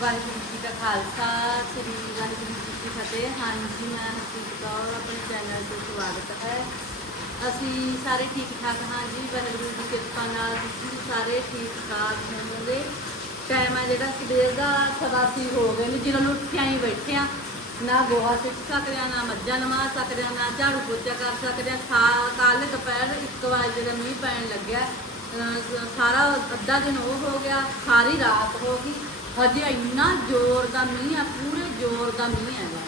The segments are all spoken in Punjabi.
ਵਾਹਿਗੁਰੂ ਜੀ ਦਾ ਖਾਲਸਾ, ਸ੍ਰੀ ਵਾਹਿਗੁਰੂ ਜੀ ਕੀ ਫਤਿਹ। ਹਾਂਜੀ, ਮੈਂ ਹਰਪ੍ਰੀਤ ਕੌਰ, ਆਪਣੇ ਚੈਨਲ ਤੇ ਸਵਾਗਤ ਹੈ। ਅਸੀਂ ਸਾਰੇ ਠੀਕ ਠਾਕ ਹਾਂ ਜੀ। ਵਾਹਿਗੁਰੂ ਦੀ ਕਿਰਪਾ ਨਾਲ ਤੁਸੀਂ ਸਾਰੇ ਠੀਕ ਠਾਕ ਹੋਵੋਗੇ। ਟਾਈਮ ਹੈ ਜਿਹੜਾ ਸਵੇਰ ਦਾ ਸਦਾਸੀ ਹੋ ਗਏ ਨੇ। ਜਿਹਨਾਂ ਨੂੰ ਉੱਠਿਆ ਹੀ ਬੈਠੇ ਆ। ਨਾ ਗੋਹਾ ਸਿੱਟ ਸਕਦੇ ਆ, ਨਾ ਮੱਝਾਂ ਨਵਾ ਸਕਦੇ ਆ, ਨਾ ਝਾੜੂ ਪੋਚਾ ਕਰ ਸਕਦੇ ਆ। ਸਾ ਕੱਲ ਦੁਪਹਿਰ 1 ਵਜੇ ਦਾ ਮੀਂਹ ਪੈਣ ਲੱਗਿਆ ਸਾਰਾ ਅੱਧਾ ਦਿਨ ਉਹ ਹੋ ਗਿਆ। ਸਾਰੀ ਰਾਤ ਹੋ ਗਈ। ਹਜੇ ਇੰਨਾ ਜ਼ੋਰ ਦਾ ਮੀਂਹ ਆ, ਪੂਰੇ ਜ਼ੋਰ ਦਾ ਮੀਂਹ ਹੈਗਾ।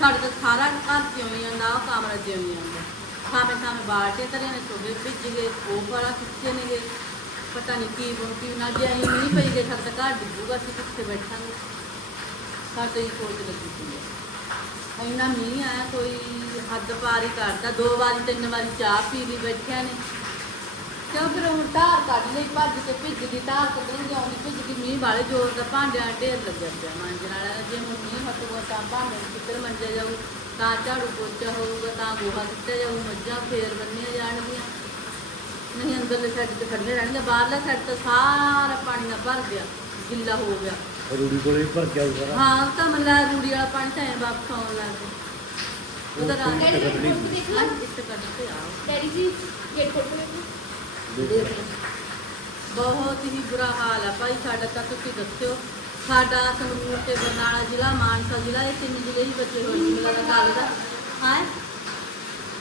ਸਾਡੇ ਤਾਂ ਸਾਰਾ ਘਰ ਜਿਉਂ ਜਾਂਦਾ ਉਹ ਕਮਰਾ ਜਿਉਂ ਜਾਂਦਾ ਸਾਵੇਂ ਸਾਵੇਂ ਬਾਲਟੇ ਤਰੇ ਨੇ ਚੋਗੇ ਭਿੱਜ ਗਏ, ਉਹ ਵਾਲਾ ਖਿੱਚੇ ਨੇ ਗਏ? ਪਤਾ ਨਹੀਂ ਕੀ ਬੁਣਤੀ ਨਾ ਜੇ ਅਸੀਂ ਮੀਂਹ ਪਈ ਗਏ ਸਾਡਾ ਤਾਂ ਘਰ ਡੁੱਬੂਗਾ ਅਸੀਂ ਕਿੱਥੇ ਬੈਠਾਂਗੇ? ਸਾਡੇ ਹੀ ਸੋਚ ਲੱਗੀ ਸੀ ਇੰਨਾ ਮੀਂਹ ਆਇਆ, ਕੋਈ ਹੱਦ ਪਾਰ ਹੀ ਕਰਦਾ ਦੋ ਵਾਰੀ, ਤਿੰਨ ਵਾਰੀ ਚਾਹ ਪੀ ਲਈ ਬੈਠਿਆਂ ਨੇ। ਕਿਉਂ ਫਿਰ ਹੁਣ ਧਾਰ ਕੱਢ ਲਈ ਭੱਜ ਕੇ ਭਿੱਜ ਗਈ ਧਾਰ ਕੱਢਣ ਜਾਉਂਦੀ ਭਿੱਜ ਗਈ ਮੀਂਹ ਵਾਲੇ ਜ਼ੋਰ ਦਾ ਭਾਂਡਿਆਂ ਢੇਰ ਲੱਗਿਆ ਪਿਆ ਮਾਂਜਣ ਵਾਲਾ ਜੇ ਹੁਣ ਮੀਂਹ ਹਟੂਗਾ ਤਾਂ ਭਾਂਡੇ ਕਿੱਧਰ ਮੰਜਿਆ ਜਾਊ? ਤਾਂ ਝਾੜੂ ਪੋਚਾ ਹੋਊਗਾ ਤਾਂ ਗੋਹਾ ਦਿੱਤਾ ਜਾਊ ਮੱਝਾਂ ਫੇਰ ਬੰਨੀਆਂ ਜਾਣਗੀਆਂ। ਨਹੀਂ ਅੰਦਰਲੇ ਸਾਈਡ ਤੇ ਖੜੀਆਂ ਰਹਿਣਗੀਆਂ ਬਾਹਰਲਾ ਸਾਈਡ ਤਾਂ ਸਾਰਾ ਪਾਣੀ ਨਾਲ ਭਰ ਗਿਆ ਗਿੱਲਾ ਹੋ ਗਿਆ। ਰੂੜੀ ਕੋਲੇ ਵੀ ਭਰ ਕੇ ਆਊ ਸਾਰਾ ਹਾਂ ਤਾਂ ਮਤਲਬ ਰੂੜੀ ਵਾਲਾ ਪਾਣੀ ਤਾਂ ਐਂ ਵਾਪਸ ਆਉਣ ਲੱਗ ਗਿਆ। ਉਹਦਾ ਰਾਤ ਦੇ ਦੇਖ ਲਾ ਇੱਥੇ ਕੱਢ ਕੇ ਆਓ ਡੈਡੀ ਜੀ ਗੇਟ ਖੋਲੋ। ਬਹੁਤ ਹੀ ਬੁਰਾ ਹਾਲ ਹੈ ਭਾਈ, ਸਾਡਾ ਤਾਂ ਤੁਸੀਂ ਦੱਸਿਓ। ਸਾਡਾ ਸੰਗਰੂਰ ਤੇ ਬਰਨਾਲਾ ਜ਼ਿਲ੍ਹਾ, ਮਾਨਸਾ ਜ਼ਿਲ੍ਹਾ, ਇਹ ਤਿੰਨ ਜ਼ਿਲ੍ਹੇ ਹੀ ਬਚੇ ਹੋਏ ਨੇ, ਮੇਰਾ ਗੱਲ ਦਾ। ਹਾਂ?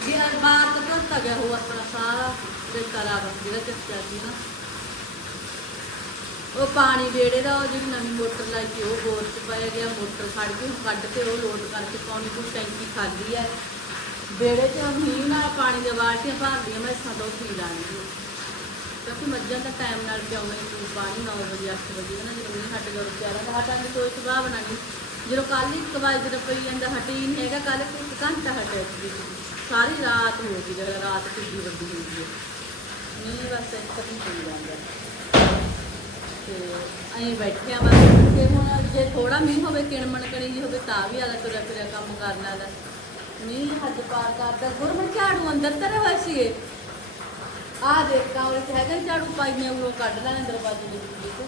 ਜੇ ਬਾਹਰ ਤੋਂ ਧੋਤਾ ਗਿਆ ਹੋ ਆਪਣਾ ਸਾਰਾ ਤੇ ਤਲਾਬ ਜਿਹੜਾ ਚੱਕਿਆ ਸੀ ਨਾ। ਉਹ ਪਾਣੀ ਵੇੜੇ ਦਾ, ਉਹ ਜਿਹੜੀ ਨਵੀਂ ਮੋਟਰ ਲਾਈ ਸੀ, ਉਹ ਬੋਰ ਚ ਪਾਇਆ ਗਿਆ, ਮੋਟਰ ਖੜ ਕੇ ਕੱਢ ਕੇ ਉਹ ਲੋਡ ਕਰਕੇ ਪਾਣੀ ਦੀ ਟੈਂਕੀ ਖਾਲੀ ਹੈ ਵੇੜੇ ਚ ਮੀਂਹ ਨਾਲ ਪਾਣੀ ਦੇ ਬਾਲਟੀਆਂ ਭਰਦੀਆਂ ਮੈਂ ਸਦੋਂ ਪੀ ਲਾਂਗੀ ਕਿਉਂਕਿ ਮੱਝਾਂ ਦਾ ਟਾਈਮ ਨਾਲ ਪਿਆਉਣਾ ਹੀ ਪਾਣੀ 9 ਵਜੇ 8 ਵਜੇ ਨਾ ਜਦੋਂ ਮੀਂਹ ਹਟ ਗਿਆ ਵਿਚਾਰਾ ਦਾ ਹਟਾਂ ਦੀ ਕੋਈ ਸੰਭਾਵਨਾ ਨਹੀਂ। ਜਦੋਂ ਕੱਲ ਹੀ ਇੱਕ ਵਜੇ ਪਈ ਜਾਂਦਾ ਹਟੇ ਹੀ ਨਹੀਂ ਹੈਗਾ ਕੱਲ ਇੱਕ ਘੰਟਾ ਹਟਿਆ ਸੀ। ਸਾਰੀ ਰਾਤ ਹੋ ਗਈ ਜਦੋਂ ਰਾਤ ਕਿੱਡੀ ਵੱਡੀ ਹੋ ਗਈ ਮੀਂਹ ਬਸ ਇੱਕ ਦਿਨ ਪਈ ਜਾਂਦਾ ਤੇ ਅਸੀਂ ਬੈਠੇ ਆ ਬਸ ਤੇ ਹੁਣ ਜੇ ਥੋੜਾ ਮੀਂਹ ਹੋਵੇ, ਕਿਣਮਣ ਕਣੀ ਜੀ ਹੋਵੇ, ਤਾਂ ਵੀ ਆਲਾ ਤੁਰਿਆ ਫਿਰਿਆ ਕੰਮ ਕਰਨਾ ਦਾ ਮੀਂਹ ਹੱਦ ਪਾਰ ਕਰਦਾ ਗੁਰਮਨ ਝਾੜੂ ਅੰਦਰ ਤਰੇ ਹੋਏ ਸੀਗੇ। ਆ ਦੇਖ ਕਾਂਵਰੇ ਤੇ ਹੈਗਾ ਨੀ ਝਾੜੂ ਪਾਈਆਂ, ਉਹ ਕੱਢ ਲੈਣੇ ਦਰਵਾਜ਼ੇ ਦੇ ਵਿੱਚ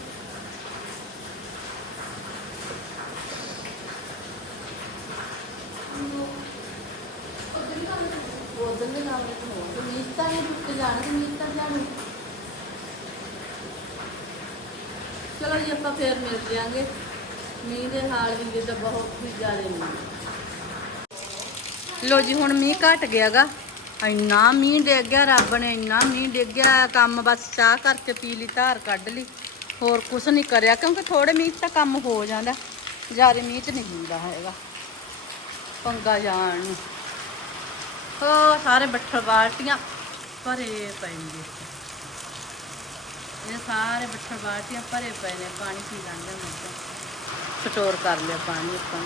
ਉਧਰ ਦੇ ਕਾਂਵਰੇ ਤੇ ਹੋ ਤੇ ਮੀਸਤਾ ਨੇ ਟੁੱਟ ਜਾਣਗੇ ਮੀਸਤਾ ਝਾੜੂ ਚਲੋ ਜੀ, ਆਪਾਂ ਫੇਰ ਮਿਲ ਜਾਾਂਗੇ ਮੀਂਹ ਦੇ ਹਾਲ ਵੀ ਜੇ ਬਹੁਤ ਹੀ ਜ਼ਿਆਦਾ ਨੇ। ਲੋ ਜੀ, ਹੁਣ ਮੀਂਹ ਘਟ ਗਿਆਗਾ। ਇੰਨਾ ਮੀਂਹ ਡਿੱਗ ਗਿਆ, ਰੱਬ ਨੇ ਇੰਨਾ ਮੀਂਹ ਡਿੱਗ ਕੰਮ ਬਸ ਚਾਹ ਕਰਕੇ ਪੀ ਲਈ, ਧਾਰ ਕੱਢ ਲਈ। ਹੋਰ ਕੁਛ ਨਹੀਂ ਕਰਿਆ, ਕਿਉਂਕਿ ਥੋੜੇ ਮੀਂਹ ਤਾਂ ਕੰਮ ਹੋ ਜਾਂਦਾ। ਜ਼ਿਆਦਾ ਮੀਂਹ 'ਚ ਨਹੀਂ ਹੁੰਦਾ ਹੈਗਾ। ਪੰਗਾ ਜਾਣ ਨੂੰ। ਹੋ, ਸਾਰੇ ਬੱਠਲ ਬਾਲਟੀਆਂ ਭਰੇ ਪੈਂਦੇ ਇਹ ਸਾਰੇ ਬੱਠਲ ਬਾਲਟੀਆਂ ਭਰੇ ਪਏ ਨੇ, ਪਾਣੀ ਪੀ ਲੈਂਦੇ ਮੈਂ ਸਟੋਰ ਕਰ ਲਿਆ ਪਾਣੀ ਆਪਾਂ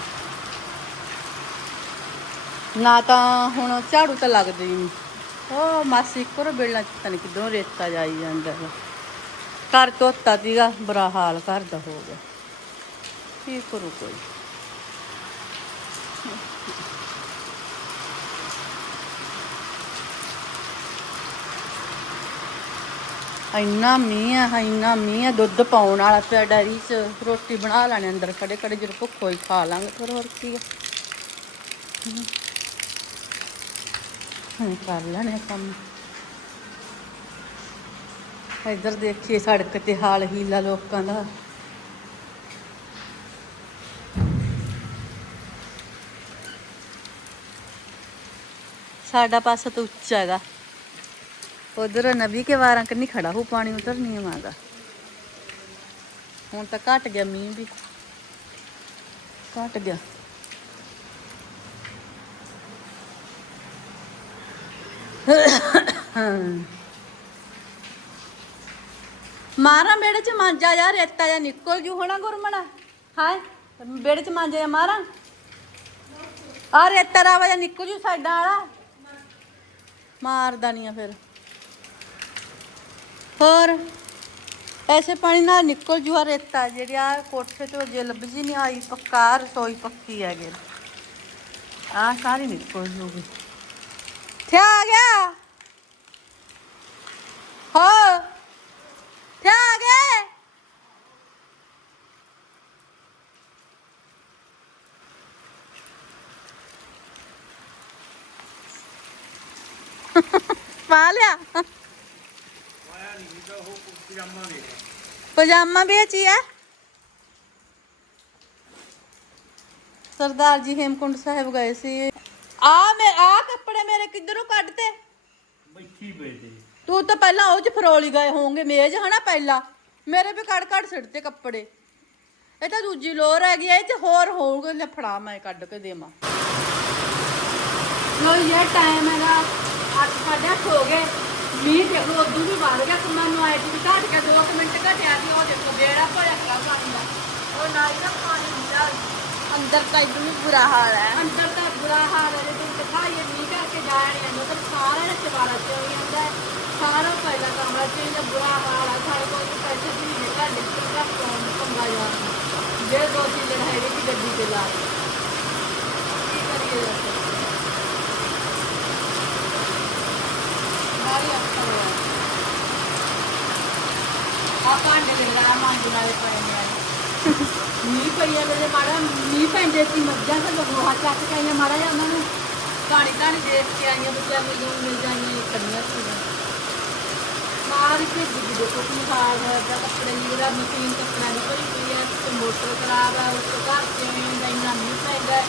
ਨਾ ਤਾਂ ਹੁਣ ਝਾੜੂ ਤਾਂ ਲੱਗਦੇ ਹੀ ਨਹੀਂ। ਉਹ ਮਾਸੀ ਕੋਰ ਬੇਲਾਂ ਚ ਤਾਂ ਕਿਦੋਂ ਰੇਤਾ ਜਾਈ ਜਾਂਦਾ ਹੈ ਘਰ ਧੋਤਾ ਸੀਗਾ, ਬੁਰਾ ਹਾਲ ਘਰ ਦਾ ਹੋ ਗਿਆ। ਕੀ ਕਰੂ ਕੋਈ। ਇੰਨਾ ਮੀਂਹ ਆ, ਇੰਨਾ ਮੀਂਹ ਆ, ਦੁੱਧ ਪਾਉਣ ਵਾਲਾ ਪਿਆ ਡੈਰੀ 'ਚ। ਰੋਟੀ ਬਣਾ ਲੈਣੇ, ਅੰਦਰ ਖੜੇ ਖੜੇ, ਜਦੋਂ ਭੁੱਖ ਹੋਈ ਖਾ ਲਾਂਗੇ, ਫਿਰ ਹੋਰ ਕੀ ਆ। ਹੁਣ ਕਰ ਲੈਣੇ ਕੰਮ। ਇੱਧਰ ਦੇਖੀਏ ਸੜਕ ਤੇ ਹਾਲ ਹੀਲਾ ਲੋਕਾਂ ਦਾ। ਸਾਡਾ ਪਾਸਾ ਤਾਂ ਉੱਚਾ ਹੈਗਾ। ਉਧਰ ਨਬੀ ਕੇ ਵਾਰਾਂ ਕੰਨੀ ਖੜਾ ਹੋ ਪਾਣੀ ਉਧਰ ਨਹੀਂ ਆਵਾਂਗਾ ਹੁਣ ਤਾਂ ਘਟ ਗਿਆ ਮੀਂਹ ਵੀ। ਘਟ ਗਿਆ। ਮਾਰਾਂ ਬੇੜੇ ਚ ਮਾਂਜਾ ਜਾ ਰੇਤਾ ਜਾਂ ਨਿਕਲ ਜੂ ਹੋਣਾ ਗੁਰਮਣਾ। ਹਾਏ ਬੇੜੇ ਚ ਮਾਂਜਾ ਜਾ ਮਾਰਾਂ। ਆ ਰੇਤਾ ਰਾਵਾ ਜਾਂ ਨਿਕਲ ਜੂ ਸਾਡਾ ਵਾਲਾ। ਮਾਰਦਾ ਨਹੀਂ ਆ ਫਿਰ। ਹੋਰ, ਐਸੇ ਪਾਣੀ ਨਾਲ ਨਿਕਲ ਜੂ ਆ ਰੇਤਾ, ਜਿਹੜੀ ਆ ਕੋਠੇ ਤੋਂ ਜੇ ਲੱਭ ਜੀ ਨਹੀਂ ਆਈ, ਪੱਕਾ ਰਸੋਈ ਪੱਕੀ ਹੈਗੇ। ਆ ਸਾਰੀ ਨਿਕਲ ਜੂਗੀ। ਠਿਆ ਆ ਗਿਆ ਹੋ ਠਿਆ ਆ ਗਏ ਪਾ ਲਿਆ ਪਜਾਮਾ ਦੇ ਪਜਾਮਾ ਵੇਚੀ ਆ ਸਰਦਾਰ ਜੀ ਹੇਮਕੁੰਡ ਸਾਹਿਬ ਗਏ ਸੀ ਆ ਮੈਂ ਆ ਕੱਪੜੇ ਮੇਰੇ ਕਿੱਧਰੋਂ ਕੱਢਤੇ? ਬੈਠੀ ਪਏ ਤੇ ਤੂੰ ਤਾਂ ਪਹਿਲਾਂ ਉਹ ਚ ਫਰੋਲੀ ਗਏ ਹੋਣਗੇ ਮੇਜ਼ ਹਨਾ ਪਹਿਲਾਂ। ਮੇਰੇ ਵੀ ਕੱਢ ਕੱਢ ਸਿੱਟਤੇ ਕੱਪੜੇ। ਇਹ ਤਾਂ ਦੂਜੀ ਲੋਰ ਹੈਗੀ ਆ, ਇਹ ਚ ਹੋਰ ਹੋਊਗਾ ਲੈ ਫੜਾ ਮੈਂ ਕੱਢ ਕੇ ਦੇਵਾਂ। ਲੋ ਇਹ ਟਾਈਮ ਹੈਗਾ। 8:30 ਹੋ ਗਏ। ਮੀਂਹ ਦੇਖ ਉਦੋਂ ਵੀ ਵੱਧ ਗਿਆ ਕਿ ਮੈਨੂੰ ਆਏ ਸੀ। ਘਟ ਕੇ 2 ਮਿੰਟ ਘਟਿਆ ਸੀ ਉਹ ਦੇਖੋ ਬੇੜਾ ਭਰਿਆ ਪਿਆ ਪਾਣੀ ਦਾ ਉਹ ਨਾਲ ਹੀ ਨਾ ਪਾਣੀ ਹੁੰਦਾ ਅੰਦਰ ਤਾਂ ਇਦੋਂ ਵੀ ਬੁਰਾ ਹਾਲ ਹੈ ਅੰਦਰ ਤਾਂ ਬੁਰਾ ਹਾਲ ਹੈ ਜੇ ਦਿਖਾਈਏ ਮੀਂਹ ਕਰਕੇ ਜਾਣ ਨਹੀਂ ਆਉਂਦਾ ਤਾਂ ਸਾਰੇ ਨੇ ਚਵਾਰਾ ਚ ਹੋਈ ਜਾਂਦਾ ਹੈ। ਸਾਰਾ ਪਹਿਲਾ ਕਮਰਾ ਚ ਇੰਨਾ ਬੁਰਾ ਹਾਲ ਹੈ ਸਾਡੇ ਕੋਲ ਤਾਂ ਪੈਸੇ ਵੀ ਨਹੀਂ ਹੈਗਾ ਡਿੱਕੀ ਦਾ ਫੋਨ ਪੰਗਾ ਜਾ ਜੇ ਦੋ ਤਿੰਨ ਦਿਨ ਹੈਗੇ ਕਿ ਗੱਡੀ ਤੇ ਲਾ ਦੇ। ਕੀ ਕਰੀਏ ਮੀਂਹ ਪਈਆ ਮੇਰੇ ਮਾੜਾ, ਮੀਂਹ ਪੈਂਦੇ ਸੀ, ਮੱਝਾਂ ਤੇ ਲਗੋਹਾ ਚੱਕ ਕੇ ਆਈਆਂ, ਮਾੜਾ ਜਿਹਾ ਉਹਨਾਂ ਨੂੰ ਕਹਾਣੀ ਕਹਾਣੀ ਦੇਖ ਕੇ ਆਈਆਂ ਬੱਚਿਆਂ ਨੂੰ ਜਦੋਂ ਮਿਲ ਜਾਈਆਂ ਕੰਨੀਆਂ ਸੀ ਸਾਰੀ ਤੇ ਜਿੱਦ ਦੇਖੋ ਕੀ ਹਾਲ ਹੈ ਦਾ ਕੱਪੜੇ ਲੀੜਾ ਮਸ਼ੀਨ ਕੱਪੜਾ ਦੀ ਭਰੀ ਪਈ ਹੈ ਤੇ ਮੋਟਰ ਖਰਾਬ ਹੈ ਉਸ ਤੋਂ ਘਰ ਕਿਵੇਂ ਹੁੰਦਾ ਇੰਨਾ ਮੀਂਹ ਪੈਂਦਾ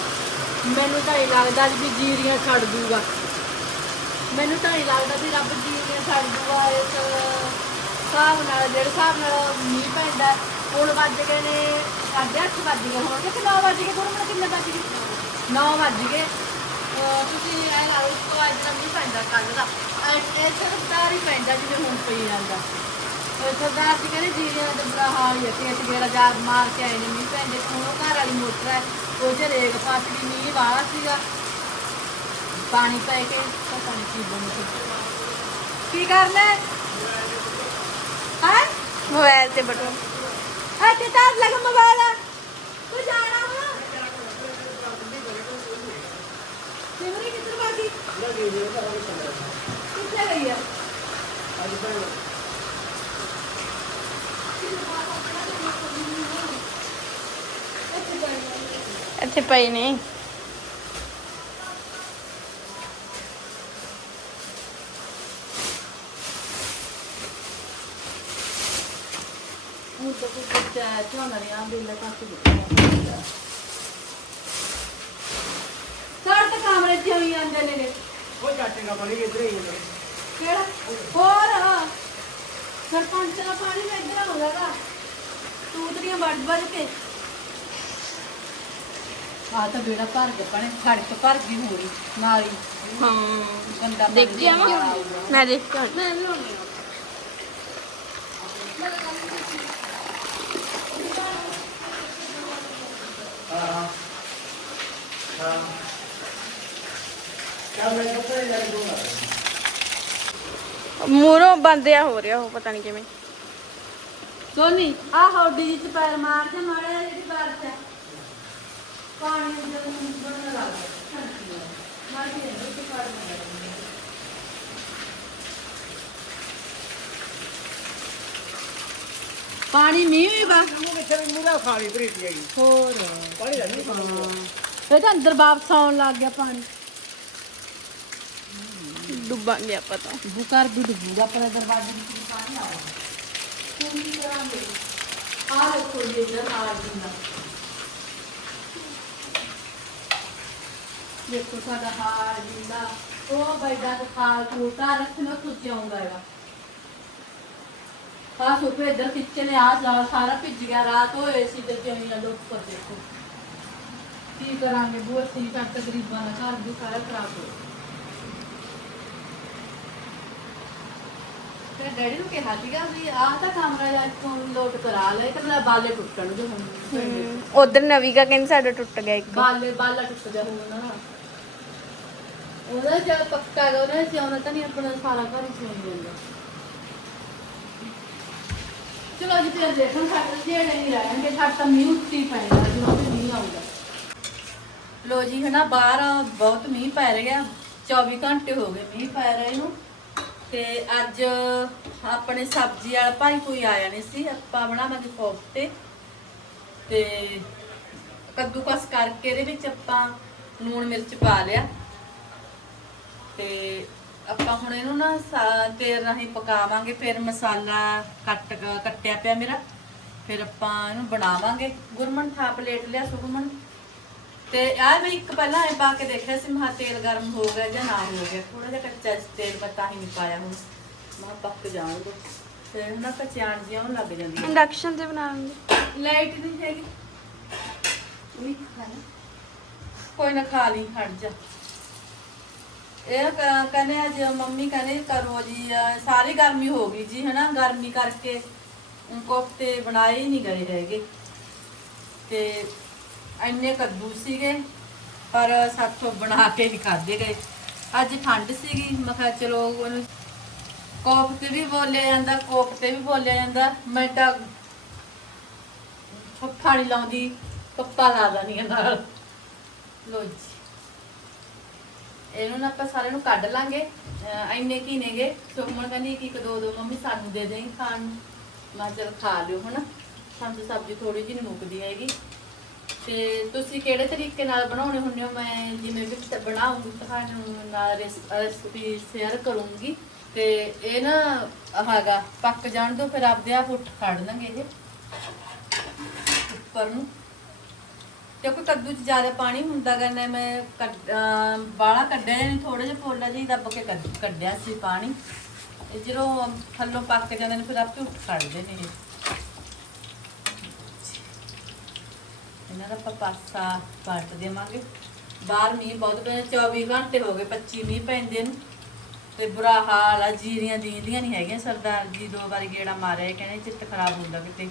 ਮੈਨੂੰ ਤਾਂ ਇਹ ਲੱਗਦਾ ਵੀ ਜੀਰੀਆਂ ਛੱਡ ਦੂਗਾ। ਮੈਨੂੰ ਤਾਂ ਇਹ ਲੱਗਦਾ ਵੀ ਰੱਬ ਜੀਰੀਆਂ ਛੱਡ ਦੂਗਾ, ਇਸ ਹਿਸਾਬ ਨਾਲ, ਜਿਹੜੇ ਹਿਸਾਬ ਨਾਲ ਮੀਂਹ ਪੈਂਦਾ ਹੁਣ ਵੱਜ ਗਏ ਨੇ, ਸਾਢੇ ਅੱਠ ਵੱਜ ਗਏ ਹੋਣਗੇ ਕਿ 9 ਵੱਜ ਗਏ? ਤੁਹਾਨੂੰ ਕਿੰਨੇ ਵੱਜ ਗਏ? 9 ਵੱਜ ਗਏ। ਤੁਸੀਂ ਇਹ ਲਾ ਲਓ ਉਸ ਤੋਂ ਬਾਅਦ ਜਿਹੜਾ ਮੀਂਹ ਪੈਂਦਾ ਕੱਲ ਦਾ। ਇਹ ਸਰਦਾਰ ਹੀ ਪੈਂਦਾ ਜਿਵੇਂ ਹੁਣ ਪਈ ਜਾਂਦਾ। ਉਹ ਸਰਦਾਰ ਜੀ ਕਹਿੰਦੇ ਜੀਰੀਆਂ ਦਾ ਬੁਰਾ ਹਾਲ ਹੀ ਹੈ ਤੇ ਅਸੀਂ ਗੇੜਾ ਜਾ ਮਾਰ ਕੇ ਆਏ ਨੇ। ਮੀਂਹ ਪੈਂਦੇ ਤੋਂ ਘਰ ਵਾਲੀ ਮੋਟਰ ਹੈ, ਉਹ ਚ ਰੇਗ ਫਸ ਗਈ, ਮੀਂਹ ਵਾਲਾ ਸੀਗਾ। ਪਾਣੀ ਪੈ ਕੇ, ਪਤਾ ਨਹੀਂ ਕੀ ਬਣੂ ਕੀ ਕਰਨਾ ਹੈ? ਮੋਬਾਈਲ ਤੇ ਬਟਨ। ਇੱਥੇ ਤਾਂ ਲਗ ਮੋਬਾਈਲ ਤੂੰ ਜਾਣਾ ਵਾ। ਸਿਮਰੀ ਕਿੱਧਰ ਭਾਗੀ ਕਿੱਥੇ ਗਈ ਆ? ਇੱਥੇ ਪਈ ਨੇ। ਹੁਣ ਤਾਂ ਕੋਈ ਬੱਚਾ ਝੋਨਾ ਨਹੀਂ ਆ ਬਿੱਲਾ ਕਾਫੀ ਦਿੱਤਾ ਸਾਰ ਤਾਂ ਕਮਰੇ 'ਚ ਹੋਈ ਜਾਂਦੇ ਨੇ ਨੇ ਉਹ ਚਾਚੇ ਦਾ ਪਾਣੀ ਇੱਧਰ ਹੀ ਹੈ ਕਿਹੜਾ? ਹੋਰ ਸਰਪੰਚ ਦਾ ਪਾਣੀ ਵੀ ਇੱਧਰ ਆਉਂਦਾਗਾ ਤੂਤਰੀਆਂ ਵੱਡ ਵੱਡ ਕੇ। ਆ ਤਾਂ ਬੇੜਾ ਭਰ ਕੇ ਪਾਣੀ ਸੜਕ ਭਰ ਗਈ ਹੋਣੀ ਨਾਲੀ ਹਾਂ। ਗੰਦਾ ਪਾਣੀ ਕੇ ਆਵਾਂ ਆਊਗਾ। ਮੈਂ ਦੇਖ ਕੇ ਆਵਾਂ। ਮੈਂ ਲਿਆਉਣੀ ਆ। ਹਾਂ ਹਾਂ ਚੱਲ ਮੈਂ ਕੱਪੜੇ ਲੈ ਕੇ ਦੂੰਗਾ ਹੋ ਰਿਹਾ ਉਹ ਪਤਾ ਨਹੀਂ ਕਿਵੇਂ। ਸੋਨੀ ਆ ਹੌਡੀ ਜੀ ਚ ਪੈਰ ਮਾਰ ਮਾੜਾ ਜਿਹਾ ਜਿਹੜੀ ਬਾਰ ਚ ਪਾਣੀ ਜਦੋਂ ਲੱਗ ਮਾਰ ਕੇ ਪਾਣੀ ਮੀਂਹ ਵੀ ਵਾ ਉਹ ਕਿੱਥੇ ਮੂਰਾ ਖਾਲੀ ਭਰੀਤੀ ਹੈਗੀ ਹੋਰ। ਪਾਣੀ ਨਹੀਂ ਪਾਣੀ ਇਹ ਤਾਂ ਅੰਦਰ ਵਾਪਸ ਆਉਣ ਲੱਗ ਗਿਆ ਪਾਣੀ। ਡੁੱਬਾਂਗੇ ਆਪਾਂ ਤਾਂ। ਘਰ ਵੀ ਡੁੱਬੂਗਾ ਪਰ ਦਰਵਾਜ਼ੇ ਵਿੱਚ ਵੀ ਪਾਣੀ ਆਊਗਾ ਪੂਰੀ ਤਰ੍ਹਾਂ ਦੇ ਆ ਦੇਖੋ ਜੀ ਇਹਦਾ ਦੇਖੋ ਸਾਡਾ ਹਾਲ ਜਿੰਦਾ ਉਹ ਬੈਡਾ ਤੇ ਖਾਲ ਖੂਟਾ ਰੱਖਣਾ ਸੁੱਚ ਆਉਂਦਾ ਹੈਗਾ। ਆ ਸੁਪੇ ਇਧਰ ਕਿਚਨ ਨੇ ਆ ਸਾਰਾ ਭਿੱਜ ਗਿਆ ਰਾਤ ਹੋਏ ਸੀ ਤੇ ਕਿਉਂ ਨਾ ਲੋਕ ਪਰ ਦੇਖੋ। ਕੀ ਕਰਾਂਗੇ? ਬੂਹ ਸੀ ਤੱਕ ਗਰੀਬਾਂ ਦਾ ਘਰ ਵੀ ਸਾਰਾ ਖਰਾਬ ਹੋ ਗਿਆ। ਤੇ ਡੈਡੀ ਨੂੰ ਕਿਹਾ ਸੀਗਾ ਵੀ ਆਹ ਤਾਂ ਕਮਰਾ ਜਾਂ ਤੋਂ ਲੋਟ ਕਰਾ ਲੈ ਤੇ ਮੇਰਾ ਬਾਲੇ ਟੁੱਟਣਗੇ ਹੁਣ। ਉਧਰ ਨਵੀਂ ਕਾ ਕਹਿੰਦੇ ਸਾਡਾ ਟੁੱਟ ਗਿਆ ਇੱਕ। ਬਾਲੇ ਬਾਲਾ ਟੁੱਟ ਜਾ ਹੁਣ ਨਾ। ਉਹਦਾ ਜਦ ਪੱਕਾ ਗਾ ਉਹਨੇ ਸਿਆਉਣਾ ਤਾਂ ਨਹੀਂ ਆਪਣਾ ਸਾਰਾ ਘਰ ਹੀ ਸਿਉਂ ਜਾਂਦਾ ਚਲੋ ਜੀ ਫਿਰ ਦੇਖਣ ਸਾਡੇ ਜਿਹੜੇ ਨਹੀਂ ਰਹਿਣਗੇ ਸਾਡਾ ਤਾਂ ਮੀਂਹ ਉੱਤੀ ਪੈਂਦਾ ਜਦੋਂ ਵੀ ਮੀਂਹ ਆਉਂਦਾ ਲੋ ਜੀ, ਹਨਾ, ਬਾਹਰ ਬਹੁਤ ਮੀਂਹ ਪੈ ਰਿਹਾ 24 ਘੰਟੇ ਹੋ ਗਏ ਮੀਂਹ ਪੈ ਰਹੇ ਨੂੰ। ਤੇ ਅੱਜ ਆਪਣੇ ਸਬਜ਼ੀ ਵਾਲਾ ਭਾਈ ਕੋਈ ਆਇਆ ਨਹੀਂ ਸੀ। ਆਪਾਂ ਬਣਾਵਾਂਗੇ ਕੋਫਤੇ। ਤੇ ਕੱਦੂਕਸ ਕਰਕੇ ਇਹਦੇ ਵਿੱਚ ਆਪਾਂ ਲੂਣ ਮਿਰਚ ਪਾ ਲਿਆ। ਤੇ ਆਪਾਂ ਹੁਣ ਇਹਨੂੰ ਨਾ ਤੇਲ ਰਾਹੀਂ ਪਕਾਵਾਂਗੇ। ਫਿਰ ਮਸਾਲਾ ਕੱਟ ਕੱਟਿਆ ਪਿਆ ਮੇਰਾ। ਫਿਰ ਆਪਾਂ ਇਹਨੂੰ ਬਣਾਵਾਂਗੇ। ਗੁਰਮਨ ਥਾ ਪਲੇਟ ਲਿਆ ਸੁਗਮਨ ਤੇ ਆ ਮੈਂ ਇੱਕ ਪਹਿਲਾਂ ਐ ਪਾ ਕੇ ਦੇਖਿਆ ਸੀ ਮਹਾ ਤੇਲ ਗਰਮ ਹੋ ਗਿਆ ਜਾਂ ਨਾ ਹੋ ਗਿਆ ਥੋੜਾ ਜਿਹਾ ਕੱਚਾ ਤੇਲ ਪਤਾ ਹੀ ਨਹੀਂ ਪਾਇਆ ਹੁਣ। ਮਹਾ ਪੱਕ ਜਾਣਗੇ। ਤੇ ਹੁਣ ਕਚਿਆਣ ਜਿਹਾ ਹੋਣ ਲੱਗ ਜਾਂਦੀ ਇੰਡਕਸ਼ਨ ਤੇ ਬਣਾਉਂਗੇ ਲਾਈਟ ਨਹੀਂ ਹੈਗੀ। ਨਹੀਂ ਖਾਣਾ ਕੋਈ ਨਾ ਖਾ ਲਈ ਹਟ ਜਾ। ਇਹ ਕਹਿੰਦੇ ਅੱਜ ਮੰਮੀ ਕਹਿੰਦੇ ਕਰੋ ਜੀ ਸਾਰੀ ਗਰਮੀ ਹੋ ਗਈ ਜੀ ਹਨਾ? ਗਰਮੀ ਕਰਕੇ ਕੋਫਤੇ ਬਣਾਏ ਹੀ ਨਹੀਂ ਗਏ ਹੈਗੇ। ਤੇ ਇੰਨੇ ਕੱਦੂ ਸੀਗੇ, ਪਰ ਸਾਥੋਂ ਬਣਾ ਕੇ ਨਹੀਂ ਖਾਦੇ ਗਏ। ਅੱਜ ਠੰਡ ਸੀਗੀ, ਮੈਂ ਕਿਹਾ ਚਲੋ ਉਹਨੂੰ ਕੋਫਤੇ ਵੀ ਬੋਲਿਆ ਜਾਂਦਾ ਕੋਫਤੇ ਵੀ ਬੋਲਿਆ ਜਾਂਦਾ, ਮੈਂ ਤਾਂ ਪੱਖਾ ਨਹੀਂ ਲਾਉਂਦੀ ਪੱਪਾ ਲਾ ਦਨੀ ਨਾਲ। ਲੋ ਜੀ। ਇਹਨੂੰ ਨਾ ਆਪਾਂ ਸਾਰਿਆਂ ਨੂੰ ਕੱਢ ਲਾਂਗੇ, ਅਹ ਇੰਨੇ ਕੀ ਨੇਗੇ ਸੁਖਮਨ ਕਹਿੰਦੀ ਕਿ ਇੱਕ, ਦੋ ਦੋ, ਮੰਮੀ ਸਾਨੂੰ ਦੇ ਦੇਂ ਖਾਣ। ਨੂੰ ਮੈਂ ਚਲ ਖਾ ਲਿਓ, ਹਨਾ? ਸਾਨੂੰ ਸਬਜ਼ੀ ਥੋੜੀ ਜਿਹੀ ਨਹੀਂ ਮੁੱਕਦੀ ਹੈਗੀ। ਤੇ ਤੁਸੀਂ ਕਿਹੜੇ ਤਰੀਕੇ ਨਾਲ ਬਣਾਉਣੇ ਹੁੰਦੇ ਹੋ? ਮੈਂ ਜਿਵੇਂ ਵੀ ਬਣਾਉਂਗੀ, ਤੁਹਾਨੂੰ ਨਾਲ ਰੈਸਪੀ ਸ਼ੇਅਰ ਕਰੂੰਗੀ। ਤੇ ਇਹ ਨਾ ਹੈਗਾ, ਪੱਕ ਜਾਣ ਤੋਂ ਫਿਰ ਆਪਦੇ ਆਪ ਉੱਠ ਖੜਨਗੇ ਇਹ। ਉੱਪਰ ਨੂੰ। ਕਿਉਂਕਿ ਕੱਦੂ 'ਚ ਜ਼ਿਆਦਾ ਪਾਣੀ ਹੁੰਦਾ ਗਾ, ਨਾ ਮੈਂ ਬਾਲਾ ਕੱਢਿਆ ਨਹੀਂ ਥੋੜਾ ਜਿਹਾ ਪੋਲਾ ਜੀ ਦੱਬ ਕੇ ਕੱਢ- ਕੱਢਿਆ ਸੀ ਪਾਣੀ। ਜਦੋਂ ਥੱਲੋਂ ਪੱਕ ਜਾਂਦੇ ਨੇ, ਫਿਰ ਆਪੇ ਉੱਠ ਖੜਦੇ ਨੇ ਇਹ। ਇਹਨਾਂ ਦਾ ਆਪਾਂ ਪਾਸਾ ਪਲਟ ਦੇਵਾਂਗੇ। ਬਾਹਰ ਮੀਂਹ ਬਹੁਤ ਪਏ 24 ਘੰਟੇ ਹੋ ਗਏ 25 ਮੀਂਹ ਪੈਂਦੇ ਨੂੰ। ਤੇ ਬੁਰਾ ਹਾਲ ਆ ਜੀਰੀਆਂ ਦੀਂਦੀਆਂ ਨਹੀਂ ਹੈਗੀਆਂ ਸਰਦਾਰ ਜੀ ਦੋ ਵਾਰੀ ਗੇੜਾ ਮਾਰਿਆ ਕਹਿੰਦੇ ਚਿੱਤ ਖਰਾਬ ਹੁੰਦਾ ਕਿਤੇ।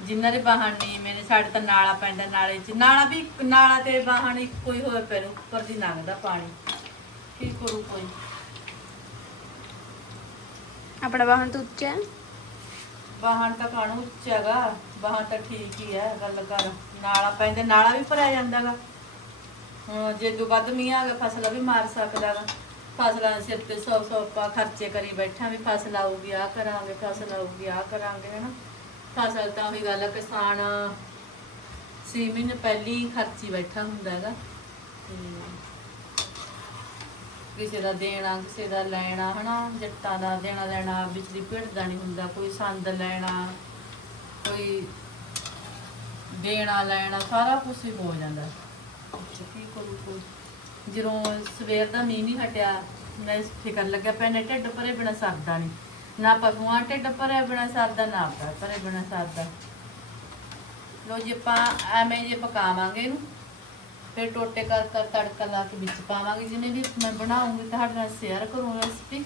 ਜਿਨ੍ਹਾਂ ਦੇ ਬਾਹਣ ਨਹੀਂ ਮੇਰੇ ਸਾਡੇ ਤਾਂ ਨਾਲਾ ਪੈਂਦਾ ਨਾਲੇ 'ਚ ਨਾਲਾ ਵੀ ਨਾਲਾ ਤੇ ਬਾਹਣ ਇੱਕੋ ਹੀ ਹੋਇਆ ਪੈਰ ਉੱਪਰ ਦੀ ਲੰਘਦਾ ਪਾਣੀ। ਕੀ ਕਰੂ ਕੋਈ? ਆਪਣਾ ਵਾਹਨ ਤੋਂ ਉੱਚਾ ਹੈ। ਤਾਂ ਕਾਣੂ ਉੱਚਾਗਾ ਬਾਹਣ ਤਾਂ ਠੀਕ ਹੀ ਹੈ ਗੱਲ ਕਰ। ਨਾਲਾ ਪੈਂਦਾ ਨਾਲਾ ਵੀ ਭਰਿਆ ਜਾਂਦਾਗਾ ਹੁਣ ਜੇ ਦੋ ਵੱਧ ਮੀਂਹ ਆ ਗਿਆ, ਫਸਲ ਵੀ ਮਾਰ ਸਕਦਾਗਾ ਫਸਲਾਂ ਦੇ ਸਿਰ ਤੇ ਸੌ ਸੌ ਪਾ ਖਰਚੇ ਕਰੀ ਬੈਠਾ ਵੀ ਫਸਲ ਆਊਗੀ ਆ ਕਰਾਂਗੇ, ਫਸਲ ਆਊਗੀ ਆ ਕਰਾਂਗੇ, ਹਨਾ। ਫਸਲ ਤਾਂ ਉਹੀ ਗੱਲ ਆ, ਕਿਸਾਨ ਛੇ ਮਹੀਨੇ ਪਹਿਲੀ ਖਰਚੀ ਬੈਠਾ ਹੁੰਦਾ ਹੈਗਾ। ਕਿਸੇ ਦਾ ਦੇਣਾ, ਕਿਸੇ ਦਾ ਲੈਣਾ, ਹਨਾ। ਜੱਟਾਂ ਦਾ ਦੇਣਾ ਲੈਣਾ ਬਿਜਲੀ ਭਿੜਦਾ ਦਾ ਨਹੀਂ ਹੁੰਦਾ, ਕੋਈ ਸੰਦ ਲੈਣਾ, ਕੋਈ ਦੇਣਾ ਲੈਣਾ ਸਾਰਾ ਕੁਝ ਹੀ ਹੋ ਜਾਂਦਾ। ਕੀ ਕਰੂ ਕੋਈ? ਜਦੋਂ ਸਵੇਰ ਦਾ ਮੀਂਹ ਨਹੀਂ ਹਟਿਆ ਮੈਂ ਫਿਕਰ ਲੱਗਿਆ ਪਿਆ ਨੇ ਢਿੱਡ ਭਰੇ ਬਿਨਾ ਸਰਦਾ ਨਹੀਂ। ਨਾ ਪਸ਼ੂਆਂ ਢਿੱਡ ਭਰੇ ਬਿਨਾ ਸਰਦਾ ਨਾ ਆਪਣਾ ਭਰੇ ਬਿਨਾ ਸਰਦਾ। ਲੋ ਜੀ ਆਪਾਂ ਐਵੇਂ ਜੇ ਪਕਾਵਾਂਗੇ ਇਹਨੂੰ ਫਿਰ ਟੋਟੇ ਕਰ ਕਰ ਤੜਕਾ ਲਾ ਕੇ ਵਿੱਚ ਪਾਵਾਂਗੇ। ਜਿਵੇਂ ਵੀ ਮੈਂ ਬਣਾਉਂਗੀ ਤੁਹਾਡੇ ਨਾਲ ਸ਼ੇਅਰ ਕਰੂੰ ਰੈਸਪੀ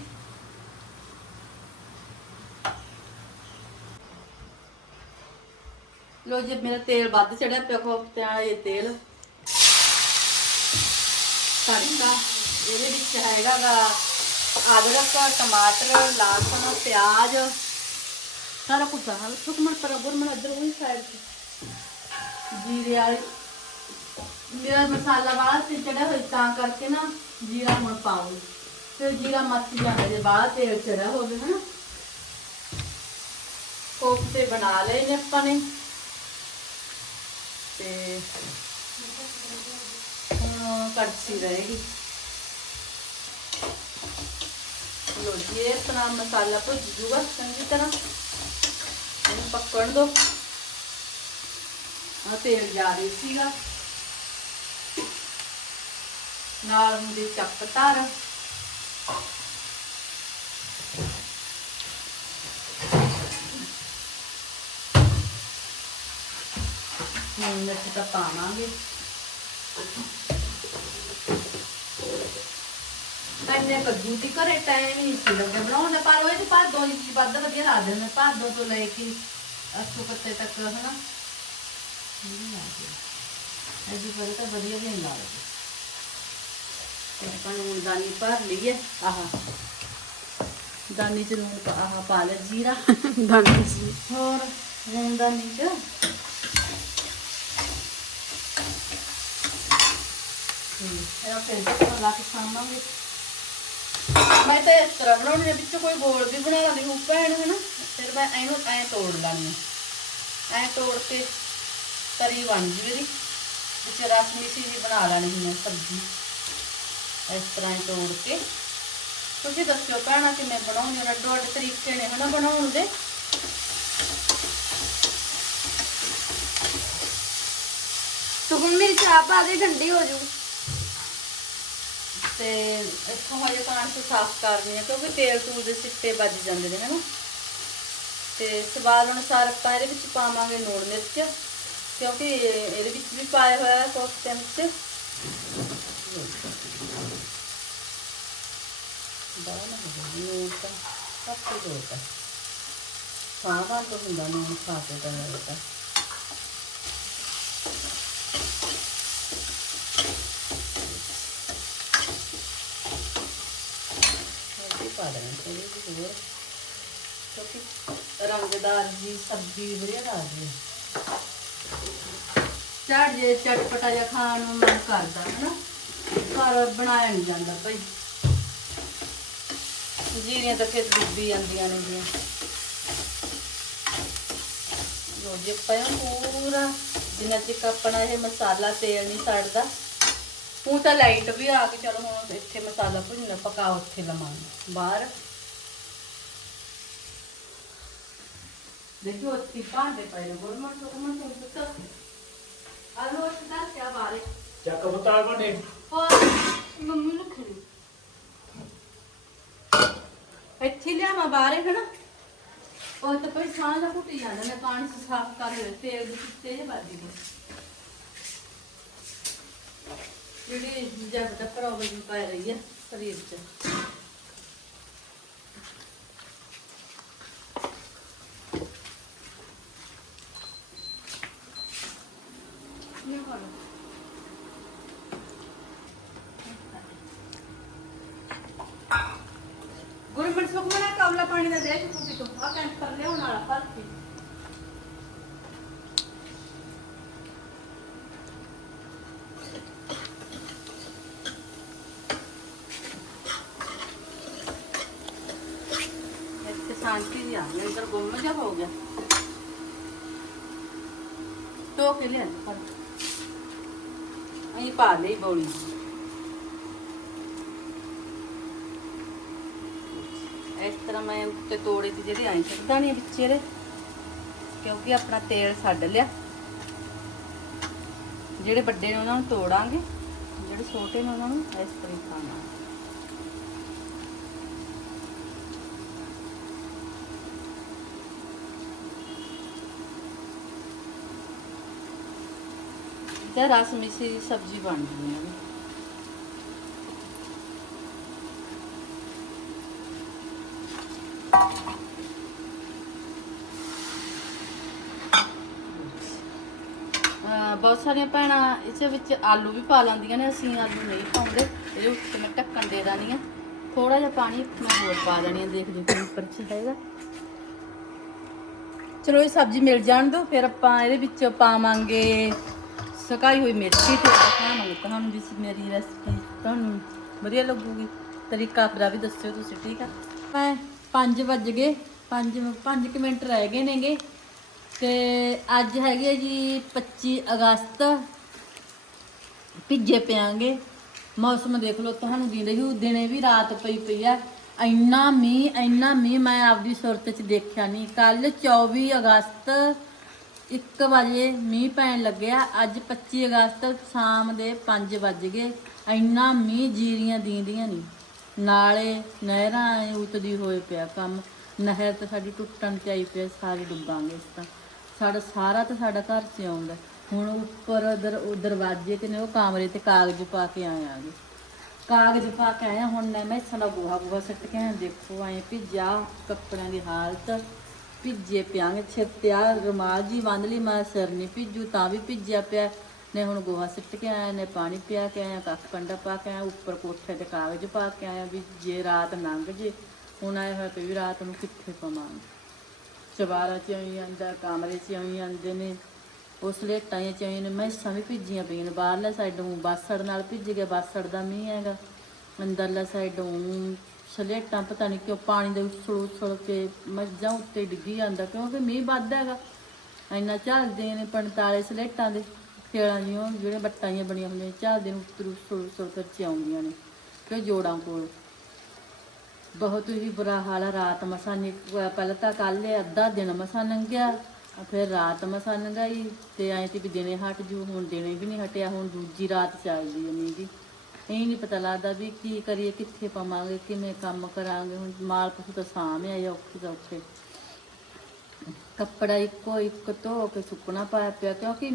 ਲੋ ਜੀ, ਮੇਰਾ ਤੇਲ ਵੱਧ ਚੜਿਆ ਪਿਆ ਕੋਫਤਿਆਂ ਵਾਲਾ ਇਹ ਤੇਲ। ਤੜਕਾ ਇਹਦੇ ਵਿੱਚ ਹੈਗਾ ਗਾ ਅਦਰਕ, ਟਮਾਟਰ ਲਸਣ ਪਿਆਜ਼। ਸਾਰਾ ਕੁਝ ਆ। ਸੁਕਮਣ ਪਰ ਗੁਰਮਣ ਅਦਰ ਉਹੀ ਸਾਈਡ ਤੇ। ਜੀਰੇ ਵਾਲੀ। ਮੇਰਾ ਮਸਾਲਾ ਬਾਹਰ ਤੇ ਚੜਿਆ ਹੋਇਆ, ਤਾਂ ਕਰਕੇ ਨਾ ਜੀਰਾ ਹੁਣ ਪਾਉਂ ਤੇ ਜੀਰਾ ਮੱਚ ਜਾਂਦਾ ਜੇ ਬਾਅਦ ਤੇਲ ਚੜਿਆ ਹੋਵੇ, ਹਨਾ। ਕੋਫਤੇ ਬਣਾ ਲਏ ਨੇ ਆਪਾਂ ਨੇ। ਤੇ ਹੁਣ ਕੜਛੀ ਰਹੇਗੀ। ਲੋ ਜੀ, ਇਹ ਆਪਣਾ ਮਸਾਲਾ ਭੁੱਜ ਜੂਗਾ ਚੰਗੀ ਤਰ੍ਹਾਂ। ਇਹਨੂੰ ਪੱਕਣ ਦੋ। ਆ ਤੇਲ ਜ਼ਿਆਦਾ ਸੀਗਾ। ਨਾਲ ਹੁੰਦੀ ਚੱਕ ਧਰ। ਹੁਣ ਮਿਰਚ ਤਾਂ ਪਾਵਾਂਗੇ। ਕੰਨੇ ਕੱਦੂ ਦੀ ਘਰੇ ਟਾਈਮ ਨਹੀਂ ਸੀ ਲੱਗਿਆ ਬਣਾਉਣ ਦਾ ਪਰ ਉਹ ਇਹਦੀ ਪਾ ਦੋ ਇੰਚ ਵੱਧ ਵਧੀਆ ਲਾ ਦਿੰਦੇ ਪਾ ਦੋ ਤੋਂ ਲੈ ਕੇ ਅਸੂ ਪੱਤੇ ਤੱਕ ਹਨਾ। ਅਜੀ ਪਰ ਤਾਂ ਵਧੀਆ ਨਹੀਂ ਲੱਗਦਾ। ਤੇ ਆਪਾਂ ਨੂੰ ਦਾਨੀ ਭਰ ਲਈਏ। ਆਹ। ਦਾਨੀ ਚ ਲੂਣ ਪਾ ਆਹ ਪਾ ਲਿਆ ਜੀਰਾ। ਸੀ ਹੋਰ ਲੂਣ ਦਾਨੀ ਚ? ਇਹ ਫਿਰ ਤੋਂ ਲਾ ਕੇ ਖਾਵਾਂਗੇ ਮੈਂ ਤਾਂ ਇਸ ਤਰ੍ਹਾਂ ਬਣਾਉਣੀ ਆ, ਵਿੱਚ ਕੋਈ ਗੋਲ ਵੀ ਬਣਾ ਲੈਂਦੀ ਹੂੰ ਭੈਣ ਹਨਾ ਫਿਰ ਮੈਂ ਇਹਨੂੰ ਐ ਤੋੜ ਲੈਣੀ ਐ ਤੋੜ ਕੇ ਤਰੀ ਬਣ ਜੂ ਇਹਦੀ। ਵਿੱਚ ਰਸ ਮਿੱਸੀ ਜੀ ਬਣਾ ਲੈਣੀ ਹੁੰਦੀ ਸਬਜ਼ੀ। ਇਸ ਤਰ੍ਹਾਂ ਹੀ ਤੋੜ ਕੇ। ਤੁਸੀਂ ਦੱਸਿਓ ਭੈਣਾ ਕਿਵੇਂ ਬਣਾਉਂਦੇ ਹੋ ਅੱਡੋ ਅੱਡ ਤਰੀਕੇ ਨੇ ਹਨਾ ਬਣਾਉਣ ਦੇ। ਸੁਖਮ ਮੇਰੀ ਚਾਹ ਪਾ ਦੇ, ਠੰਡੀ ਹੋ ਜੂ। ਤੇ ਇੱਥੋਂ ਹਜੇ ਕਾਂਚ ਸਾਫ਼ ਕਰਨੀ ਹੈ, ਕਿਉਂਕਿ ਤੇਲ ਤੂਲ ਦੇ ਸਿੱਟੇ ਵੱਜ ਜਾਂਦੇ ਨੇ, ਹਨਾ? ਤੇ ਸਵਾਦ ਅਨੁਸਾਰ ਆਪਾਂ ਇਹਦੇ ਵਿੱਚ ਪਾਵਾਂਗੇ ਲੂਣ ਮਿਰਚ, ਕਿਉਂਕਿ ਇਹਦੇ ਵਿੱਚ ਵੀ ਪਾਇਆ ਹੋਇਆ ਹੈ ਕੋਫਤੇ ਵਿੱਚ ਬੜਾ ਨਾ ਤਾਂ ਸਭ ਕੁਝ ਹੋਤਾ ਸਾਵਾਂ ਤੋਂ ਹੁੰਦਾ ਲੂਣ ਖਾ ਕੇ ਤਾਂ ਲੱਗਦਾ। ਪਾ ਦੇਣਾ ਥੋੜੀ ਜਿਹੀ ਹੋਰ, ਕਿਉਂਕਿ ਰੰਗਦਾਰ ਜੀ ਸਬਜ਼ੀ ਵਧੀਆ ਲੱਗਦੀ ਹੈ। ਚਾਹ ਜੇ ਚਟਪਟਾ ਜਿਹਾ ਖਾਣ ਨੂੰ ਮਨ ਕਰਦਾ ਹੈ ਪਰ ਬਣਾਇਆ ਨਹੀਂ ਜਾਂਦਾ ਭਾਈ। ਜੀਰੀਆਂ ਤਾਂ ਫਿਰ ਡੁੱਬੀ ਜਾਂਦੀਆਂ ਨੇ ਜੀਆਂ ਲੋ ਜੇ ਪਿਆ ਪੂਰਾ ਜਿੰਨਾ ਚਿਕ ਆਪਣਾ ਇਹ ਮਸਾਲਾ ਤੇਲ ਨਹੀਂ ਸੜਦਾ, ਹੁਣ ਤਾਂ ਲਾਈਟ ਵੀ ਆ ਗਈ ਚਲੋ ਹੁਣ ਇੱਥੇ ਮਸਾਲਾ ਭੁੰਨਣਾ ਪਕਾ ਉੱਥੇ ਲਵਾਂਗੇ ਬਾਹਰ ਦੇਖੋ ਉੱਥੇ ਭਾਂਡੇ ਪਏ ਨੇ ਗੁਰਮਣ ਸੁਖਮਣ ਤੋਂ ਪੁੱਤ ਆਲੋ ਉੱਥੇ ਦਾ ਕਿਆ ਬਾਰੇ ਚੱਕ ਬਤਾ ਬਣੇ ਹੋਰ ਮੰਮੀ ਨੂੰ ਖੜੀ ਇੱਥੇ ਲਿਆਵਾਂ ਬਾਹਰੇ ਹਨਾ ਉਹ ਤਾਂ ਕੋਈ ਸਾਹ ਦਾ ਘੁੱਟੀ ਜਾਂਦਾ ਮੈਂ ਪਾਣੀ ਸੇ ਸਾਫ਼ ਕਰ ਲਿਆ ਤੇਲ ਦੇ ਪਿੱਤੇ ਜੇ ਵੱਜ ਗਏ ਜਿਹੜੀ ਜਦ ਤੱਕ ਪ੍ਰੋਬਲਮ ਪੈ ਰਹੀ ਹੈ ਸਰੀਰ 'ਚ ਇਹ ਵਾਲਾ ਗੁਰਮਨ ਸੁਖਮਨਾ ਕਵਲਾ ਪਾਣੀ ਦਾ ਦੇ ਕੇ ਤੁਸੀਂ ਤੋਂ ਆ ਕੈਂਪਰ ਲਿਆਉਣ ਵਾਲਾ ਭਰ ਕੇ ਇੱਥੇ ਸ਼ਾਂਤੀ ਜੀ ਆ ਗਈ ਅੰਦਰ ਗੁੰਮ ਜਾ ਹੋ ਗਿਆ। ਟੋ ਕੇ ਲਿਆ ਪਰ ਅਹੀਂ ਇਸ ਤਰ੍ਹਾਂ ਮੈਂ ਉੱਤੇ ਤੋੜੇ ਦੀ ਜਿਹੜੀ ਆਈ ਛੱਡਦਾ ਨਹੀਂ ਵਿੱਚ ਇਹਦੇ ਕਿਉਂਕਿ ਆਪਣਾ ਤੇਲ ਛੱਡ ਲਿਆ। ਜਿਹੜੇ ਵੱਡੇ ਨੇ ਉਹਨਾਂ ਨੂੰ ਤੋੜਾਂਗੇ, ਜਿਹੜੇ ਛੋਟੇ ਨੇ ਉਹਨਾਂ ਨੂੰ ਇਸ ਤਰ੍ਹਾਂ ਹੀ ਤੇ ਰਸ ਮਿਸੀ ਸਬਜ਼ੀ ਬਣ ਗਈ ਹੈ ਬਹੁਤ ਸਾਰੀਆਂ ਭੈਣਾਂ ਇਸ ਵਿੱਚ ਆਲੂ ਵੀ ਪਾ ਲੈਂਦੀਆਂ ਨੇ, ਅਸੀਂ ਆਲੂ ਨਹੀਂ ਪਾਉਂਦੇ ਇਹਦੇ ਉੱਤੇ ਮੈਂ ਢੱਕਣ ਦੇ ਦਾਨੀ ਆ। ਥੋੜਾ ਜਿਹਾ ਪਾਣੀ ਮੈਂ ਹੋਰ ਪਾ ਦੇਣੀ ਆ, ਦੇਖ ਜੋ ਕਿ ਉੱਪਰ ਚ ਹੈਗਾ। ਚਲੋ ਇਹ ਸਬਜ਼ੀ ਮਿਲ ਜਾਣ ਦੋ, ਫਿਰ ਆਪਾਂ ਇਹਦੇ ਵਿੱਚ ਪਾਵਾਂਗੇ ਸੁਕਾਈ ਹੋਈ ਮਿਰਚੀ ਤੇ ਦਿਖਾਵਾਂਗੇ ਤੁਹਾਨੂੰ ਵੀ ਮੇਰੀ ਰੈਸਪੀ ਤੁਹਾਨੂੰ ਵਧੀਆ ਲੱਗੂਗੀ, ਤਰੀਕਾ ਆਪਣਾ ਵੀ ਦੱਸਿਓ ਤੁਸੀਂ, ਠੀਕ ਆ? ਮੈਂ 5 ਵੱਜ ਗਏ 5 5 ਮਿੰਟ ਰਹਿ ਗਏ ਨੇਗੇ। ਤੇ ਅੱਜ ਹੈਗੇ ਹੈ ਜੀ 25 ਅਗਸਤ। ਭਿੱਜੇ ਪਿਆਂਗੇ। ਮੌਸਮ ਦੇਖ ਲਓ, ਤੁਹਾਨੂੰ ਦਿੰਦੇ ਹੀ ਦਿਨੇ ਵੀ ਰਾਤ ਪਈ ਪਈ ਆ। ਇੰਨਾ ਮੀਂਹ ਇੰਨਾ ਮੀਂਹ ਮੈਂ ਆਪਦੀ ਸੁਰਤ 'ਚ ਦੇਖਿਆ ਨਹੀਂ। ਕੱਲ 24 ਅਗਸਤ 1 ਵਜੇ ਮੀਂਹ ਪੈਣ ਲੱਗਿਆ। ਅੱਜ 25 ਅਗਸਤ, ਸ਼ਾਮ ਦੇ 5 ਵੱਜ ਗਏ। ਇੰਨਾ ਮੀਂਹ ਜੀਰੀਆਂ ਦੀਂਦੀਆਂ ਨਹੀਂ ਨਾਲੇ ਨਹਿਰਾਂ ਐਂ ਉਤਦੀ ਹੋਏ ਪਿਆ ਕੰਮ। ਨਹਿਰ ਤੇ ਸਾਡੀ ਟੁੱਟਣ ਚ ਆਈ ਪਿਆ ਸਾਰੇ ਡੁੱਬਾਂਗੇ ਇਸ ਤਾਂ ਸਾਡਾ ਸਾਰਾ ਤਾਂ ਸਾਡਾ ਘਰ ਚ ਆਉਂਦਾ ਹੁਣ ਉੱਪਰ ਦਰ ਦਰਵਾਜ਼ੇ ਤੇ ਨੇ, ਉਹ ਕਮਰੇ ਤੇ ਕਾਗਜ਼ ਪਾ ਕੇ ਆਏ ਆਗੇ ਕਾਗਜ਼ ਪਾ ਕੇ ਆਇਆ ਹੁਣ ਮੈਂ ਮੈਸਾਂ ਦਾ ਗੋਹਾ ਗੋਹਾ ਸਿੱਟ ਕੇ ਆਇਆ। ਦੇਖੋ, ਐ ਭਿੱਜਾ ਕੱਪੜਿਆਂ ਦੀ ਹਾਲਤ। ਭਿੱਜੇ ਪਿਆਂਗੇ, ਛਿੱਤਿਆ ਰੁਮਾਲ ਜੀ ਬੰਨ ਲਈ ਮੈਂ ਸਿਰ ਨਹੀਂ ਭਿੱਜੂ, ਤਾਂ ਵੀ ਭਿੱਜਿਆ ਪਿਆ। ਨੇ ਹੁਣ ਗੋਹਾ ਸਿੱਟ ਕੇ ਆਇਆ, ਨੇ ਪਾਣੀ ਪਿਆ ਕੇ ਆਇਆ, ਕੱਖ ਕੰਡਾ ਪਾ ਕੇ ਆਇਆ, ਉੱਪਰ ਕੋਠੇ ਤੇ ਕਾਗਜ਼ ਪਾ ਕੇ ਆਇਆ ਵੀ ਜੇ ਰਾਤ ਲੰਘ ਜੇ, ਹੁਣ ਆਇਆ ਹੋਇਆ ਤੇ ਵੀ ਰਾਤ ਨੂੰ ਕਿੱਥੇ ਪਵਾਂਗੇ? ਚਵਾਰਾ ਚ ਆਈ ਜਾਂਦਾ, ਕਮਰੇ ਚ ਆਈ ਜਾਂਦੇ ਨੇ ਉਸ ਲੇਟਾਂ ਚ ਆਈ ਨੇ, ਮੈਸਾਂ ਵੀ ਭਿੱਜੀਆਂ ਪਈਆਂ ਨੇ, ਬਾਹਰਲਾ ਸਾਈਡ ਨੂੰ ਬਾਸੜ ਨਾਲ ਭਿੱਜ ਗਿਆ ਬਾਸੜ ਦਾ ਮੀਂਹ ਹੈਗਾ। ਅੰਦਰਲਾ ਸਾਈਡ ਨੂੰ ਸਲੇਟਾਂ, ਪਤਾ ਨਹੀਂ ਕਿਉਂ ਪਾਣੀ ਦੇ ਉਛਲ ਉਛਲ ਕੇ ਮੱਝਾਂ ਉੱਤੇ ਡਿੱਗੀ ਜਾਂਦਾ, ਕਿਉਂਕਿ ਮੀਂਹ ਵੱਧਦਾ ਹੈਗਾ। ਇੰਨਾ ਝੱਲਦੇ ਨੇ 45 ਸਲੇਟਾਂ ਦੇ, ਖੇਲਾਂ ਦੀਆਂ ਜਿਹੜੇ ਬੱਟਾਂ ਬਣੀਆਂ ਹੁੰਦੀਆਂ ਝੱਲਦੇ ਨੂੰ, ਉੱਤਰ ਉਛਲ ਉਛਲ ਕੇ ਆਉਂਦੀਆਂ ਨੇ, ਕਿ ਜੋੜਾਂ ਕੋਲ। ਬਹੁਤ ਹੀ ਬੁਰਾ ਹਾਲ ਆ, ਰਾਤ ਮਸਾਂ ਨਿਕ ਪਹਿਲਾਂ ਤਾਂ ਕੱਲ ਅੱਧਾ ਦਿਨ ਮਸਾਂ ਲੰਘਿਆ ਫਿਰ ਰਾਤ ਮਸਾਂ ਲੰਘਾਈ, ਤੇ ਐਂ ਤੇ ਵੀ ਦਿਨੇ ਹਟ ਜੂ, ਹੁਣ ਦਿਨੇ ਵੀ ਨਹੀਂ ਹਟਿਆ, ਹੁਣ ਦੂਜੀ ਰਾਤ ਚੱਲਦੀ ਹੈ ਮੀਂਹ ਦੀ। ਇਹ ਨਹੀਂ ਪਤਾ ਲੱਗਦਾ ਵੀ ਕੀ ਕਰੀਏ ਕਿੱਥੇ ਪਾਵਾਂਗੇ ਕਿਵੇਂ ਕੰਮ ਕਰਾਂਗੇ। ਹੁਣ ਮਾਲ ਪਸ਼ੂ ਤਾਂ ਸਾਹਮਣੇ ਆਏ ਔਖੇ ਔਖੇ। ਕੱਪੜਾ ਇੱਕੋ ਇੱਕ ਧੋ ਕੇ ਸੁੱਕਣਾ ਪਾਇਆ ਪਿਆ ਕਿਉਂਕਿ